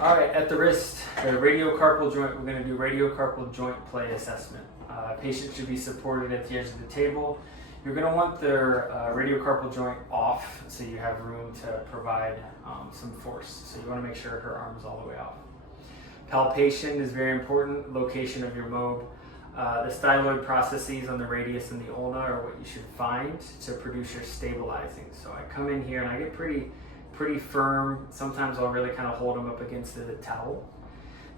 All right, at the wrist, the radiocarpal joint, we're going to do radiocarpal joint play assessment. Patient should be supported at the edge of the table. You're going to want their radiocarpal joint off so you have room to provide some force. So you want to make sure her arm is all the way off. Palpation is very important, location of your mobe. The styloid processes on the radius and the ulna are what you should find to produce your stabilizing. So I come in here and I get pretty firm. Sometimes I'll really kind of hold them up against the towel.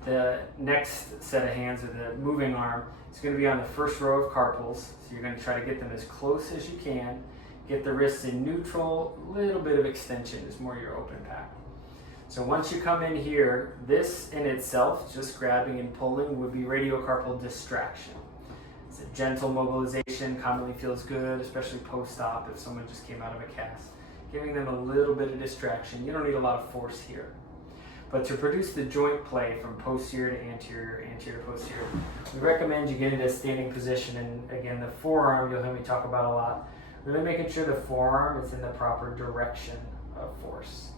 The next set of hands, or the moving arm, is going to be on the first row of carpals. So you're going to try to get them as close as you can. Get the wrists in neutral, a little bit of extension is more your open pack. So once you come in here, this in itself, just grabbing and pulling, would be radiocarpal distraction. It's a gentle mobilization, commonly feels good, especially post-op if someone just came out of a cast. Giving them a little bit of distraction. You don't need a lot of force here. But to produce the joint play from posterior to anterior, anterior to posterior, we recommend you get into a standing position. And again, the forearm, you'll hear me talk about a lot. Really making sure the forearm is in the proper direction of force.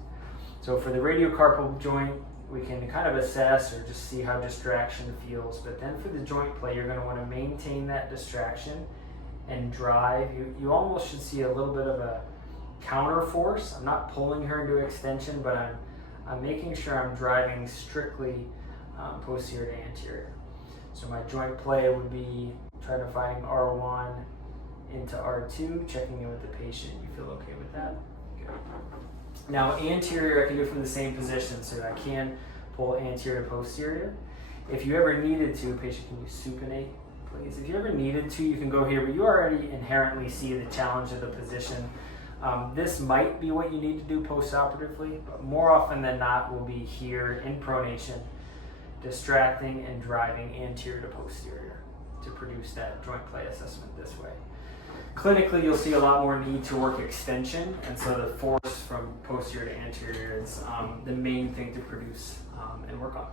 So for the radiocarpal joint, we can kind of assess or just see how distraction feels. But then for the joint play, you're going to want to maintain that distraction and drive. You almost should see a little bit of a counter force. I'm not pulling her into extension, but I'm making sure I'm driving strictly posterior to anterior. So my joint play would be trying to find R1 into R2, checking in with the patient. You feel okay with that? Good. Now anterior I can do from the same position, so I can pull anterior to posterior. If you ever needed to, patient, can you supinate, please? If you ever needed to, you can go here, but you already inherently see the challenge of the position. This might be what you need to do post-operatively, but more often than not will be here in pronation, distracting and driving anterior to posterior to produce that joint play assessment this way. Clinically, you'll see a lot more need to work extension, and so the force from posterior to anterior is the main thing to produce and work on.